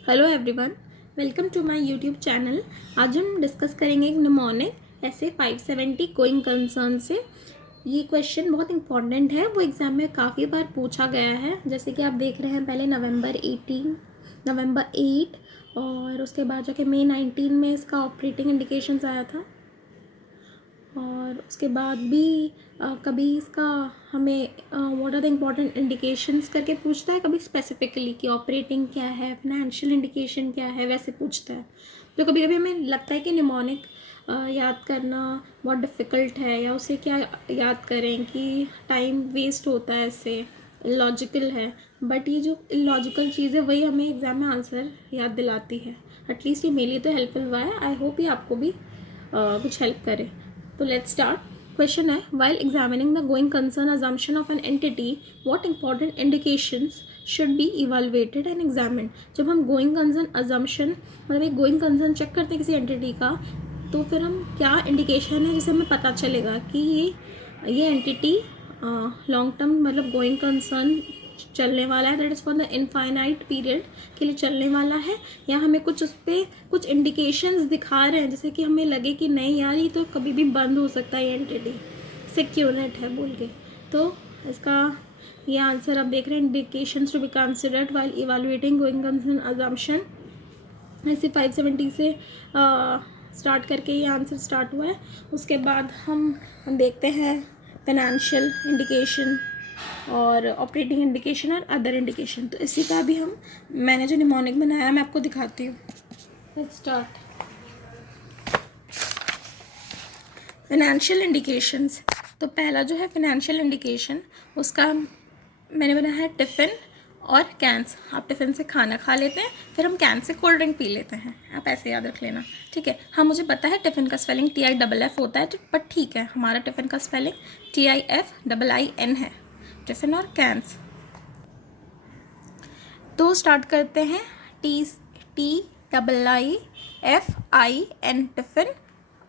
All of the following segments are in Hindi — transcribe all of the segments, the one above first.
Hello everyone, welcome to my YouTube channel. आज हम डिस्कस करेंगे एक निमोनिक ऐसे 570 गोइंग कंसर्न से। ये क्वेश्चन बहुत इंपॉर्टेंट है, वो एग्ज़ाम में काफ़ी बार पूछा गया है। जैसे कि आप देख रहे हैं, पहले नवंबर 8 और उसके बाद जाके मई 19 में इसका ऑपरेटिंग इंडिकेशंस आया था। और उसके बाद भी कभी इसका हमें what are the important indications करके पूछता है, कभी स्पेसिफिकली कि ऑपरेटिंग क्या है, फाइनेंशियल इंडिकेशन क्या है, वैसे पूछता है। तो कभी कभी हमें लगता है कि निमोनिक याद करना बहुत डिफ़िकल्ट है, या उसे क्या याद करें कि टाइम वेस्ट होता है, इससे लॉजिकल है। बट ये जो इलॉजिकल चीज़ है वही हमें एग्ज़ाम में आंसर याद दिलाती है। एटलीस्ट ये मेरे लिए तो हेल्पफुल हुआ है। आई होप ये आपको भी कुछ हेल्प करे। तो लेट्स स्टार्ट। क्वेश्चन है, while examining the going concern assumption of an entity what important indications should be evaluated and examined. जब हम गोइंग कंसर्न अजम्पशन मतलब एक गोइंग कंसर्न चेक करते हैं किसी एंटिटी का, तो फिर हम क्या इंडिकेशन है जिससे हमें पता चलेगा कि ये एंटिटी लॉन्ग टर्म मतलब गोइंग कंसर्न चलने वाला है, that is for the infinite period के लिए चलने वाला है, या हमें कुछ उस पर कुछ इंडिकेशंस दिखा रहे हैं जैसे कि हमें लगे कि नहीं यार ये तो कभी भी बंद हो सकता है, ये एंटिटी सिक्योरेट है बोल के। तो इसका ये आंसर आप देख रहे हैं, indications to be considered while evaluating going concern assumption. ऐसे 570 से स्टार्ट करके ये आंसर स्टार्ट हुआ है। उसके बाद हम देखते हैं फाइनेंशियल इंडिकेशन और ऑपरेटिंग इंडिकेशन और अदर इंडिकेशन। तो इसी का भी मैंने जो निमोनिक बनाया मैं आपको दिखाती हूँ। Let's start. Financial indications. तो पहला जो है फाइनेंशियल इंडिकेशन, उसका मैंने बनाया है टिफ़िन और कैंस। आप टिफ़िन से खाना खा लेते हैं, फिर हम can say cold drink P लेते हैं, आप ऐसे याद रख लेना, ठीक है। हाँ, मुझे पता है टिफ़िन का स्पेलिंग TIFF होता है, बट ठीक है, हमारा टिफ़िन का स्पेलिंग TIFIIN है, टिफ़िन और कैंस। तो स्टार्ट करते हैं। TIIFIN टिफ़िन,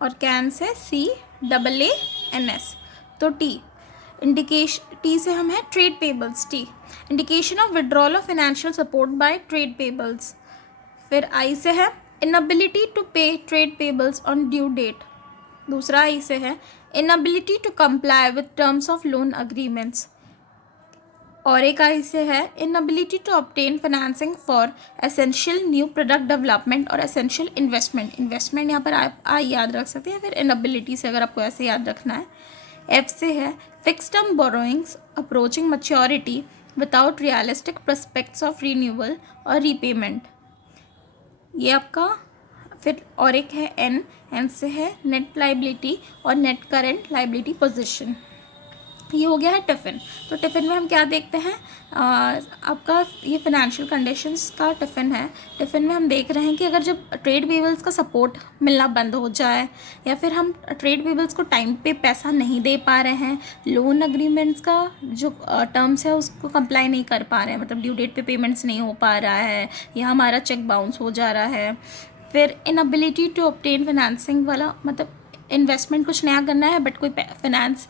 और कैन से CAANS। तो टी से हम है trade payables. Indication of withdrawal of financial support by trade payables. फिर आई से है inability to pay trade payables on due date. दूसरा आई से है inability to comply with terms of loan agreements. और एक आई से है inability to obtain financing for essential new product development और एसेंशियल इन्वेस्टमेंट यहाँ पर आप आई याद रख सकते हैं, फिर इनएबिलिटी से अगर आपको ऐसे याद रखना है। एफ से है fix term borrowings approaching maturity without realistic prospects of renewal और रीपेमेंट, ये आपका। फिर और एक है एन से है नेट लाइबिलिटी और नेट करेंट लाइबिलिटी पोजीशन। ये हो गया है टिफ़िन। तो टिफ़िन में हम क्या देखते हैं, आपका ये फाइनेंशियल कंडीशंस का टिफ़िन है। टिफ़िन में हम देख रहे हैं कि अगर जब ट्रेड पेबल्स का सपोर्ट मिलना बंद हो जाए, या फिर हम ट्रेड पेबल्स को टाइम पे पैसा नहीं दे पा रहे हैं, लोन अग्रीमेंट्स का जो टर्म्स है उसको कंप्लाई नहीं कर पा रहे हैं, मतलब ड्यू डेट पे पेमेंट्स नहीं हो पा रहा है, या हमारा चेक बाउंस हो जा रहा है। फिर इनएबिलिटी टू ऑब्टेन फाइनेंसिंग वाला, मतलब इन्वेस्टमेंट कुछ नया करना है बट कोई फाइनेंस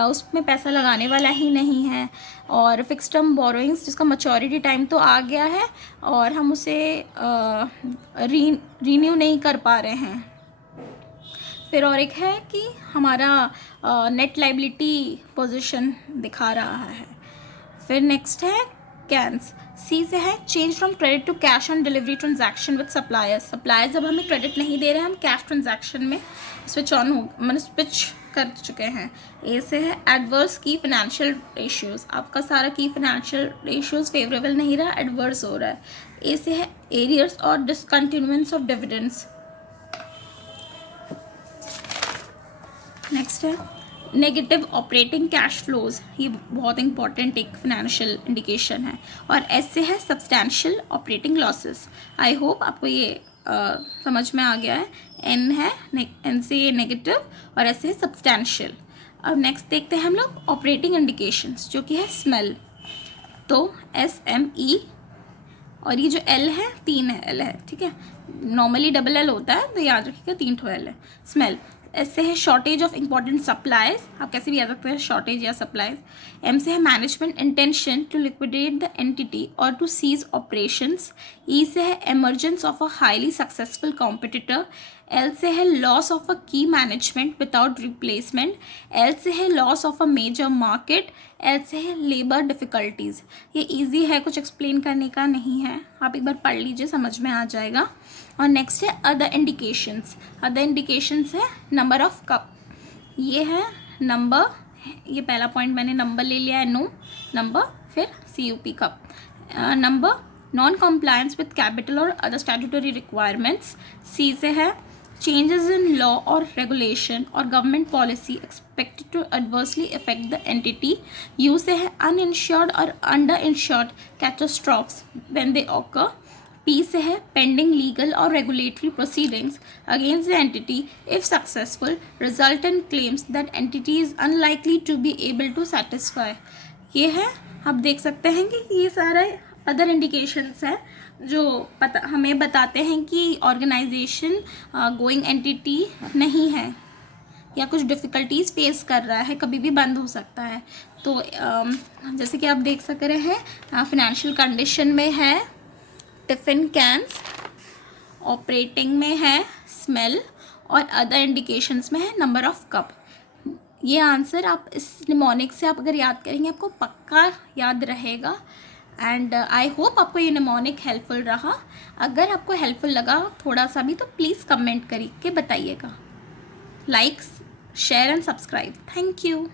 उसमें पैसा लगाने वाला ही नहीं है। और फिक्स टर्म बोरोइंग्स जिसका मैच्योरिटी टाइम तो आ गया है और हम उसे रीन्यू नहीं कर पा रहे हैं। फिर और एक है कि हमारा नेट लाइबिलिटी पोजीशन दिखा रहा है। फिर नेक्स्ट है कैंस। सी से है change from credit to cash on delivery transaction with suppliers जब हमें क्रेडिट नहीं दे रहे हैं, हम कैश ट्रांजैक्शन में स्विच ऑन हो मैंने स्विच कर चुके हैं। ए से है एडवर्स की फाइनेंशियल रेशियोज, आपका सारा की फाइनेंशियल रेशियोज फेवरेबल नहीं रहा, एडवर्स हो रहा है। ए से है एरियर्स और डिसकंटिन्यूएंस ऑफ डिविडेंड्स। नेक्स्ट है नेगेटिव ऑपरेटिंग कैश फ्लोज, ये बहुत इंपॉर्टेंट एक फाइनेंशियल इंडिकेशन है। और एस से है substantial operating losses. I hope आपको ये समझ में आ गया है। एन है एन से ये नेगेटिव और एस से सब्सटैंशियल। अब नेक्स्ट देखते हैं हम लोग ऑपरेटिंग इंडिकेशंस, जो कि है स्मेल। तो SME, और ये जो L है 3 है, L है, ठीक है। नॉर्मली डबल L होता है, तो याद रखिएगा 3 ठो L है। स्मेल एस से है शॉर्टेज ऑफ इंपॉर्टेंट सप्लाईज, आप कैसे भी याद रखते हैं शॉर्टेज या सप्लाईज। एम से है management intention to liquidate the entity और टू सीज ऑपरेशंस। ई से है emergence of a highly successful competitor. L से है लॉस ऑफ अ की मैनेजमेंट विदाउट रिप्लेसमेंट। एल से है loss of a major market. L से है लेबर डिफ़िकल्टीज़। ये इजी है, कुछ एक्सप्लेन करने का नहीं है, आप एक बार पढ़ लीजिए, समझ में आ जाएगा। और नेक्स्ट है अदर इंडिकेशंस। अदर इंडिकेशंस है नंबर ऑफ कप, ये है नंबर, ये पहला पॉइंट मैंने नंबर ले लिया है, नो नंबर, फिर CUP cup. Number non compliance with capital और अदर स्टैट्यूटरी रिक्वायरमेंट्स। सी से है changes in law or regulation or government policy expected to adversely affect the entity. U से है uninsured or underinsured catastrophes when they occur. P से है pending legal or regulatory proceedings against the entity if successful result in claims that entity is unlikely to be able to satisfy. ये है, आप देख सकते हैं कि ये सारा अदर इंडिकेशंस है जो हमें बताते हैं कि ऑर्गेनाइजेशन गोइंग एंटिटी नहीं है या कुछ डिफ़िकल्टीज फेस कर रहा है, कभी भी बंद हो सकता है। तो जैसे कि आप देख सक रहे हैं फिनेंशियल कंडीशन में है टिफ़िन कैंस, ऑपरेटिंग में है स्मेल और अदर इंडिकेशंस में है नंबर ऑफ कप। ये आंसर आप इस निमोनिक से आप अगर याद करेंगे आपको पक्का याद रहेगा। एंड आई होप आपको ये निमोनिक हेल्पफुल रहा। अगर आपको हेल्पफुल लगा थोड़ा सा भी तो प्लीज़ कमेंट करके बताइएगा। Like, share and subscribe. Thank you.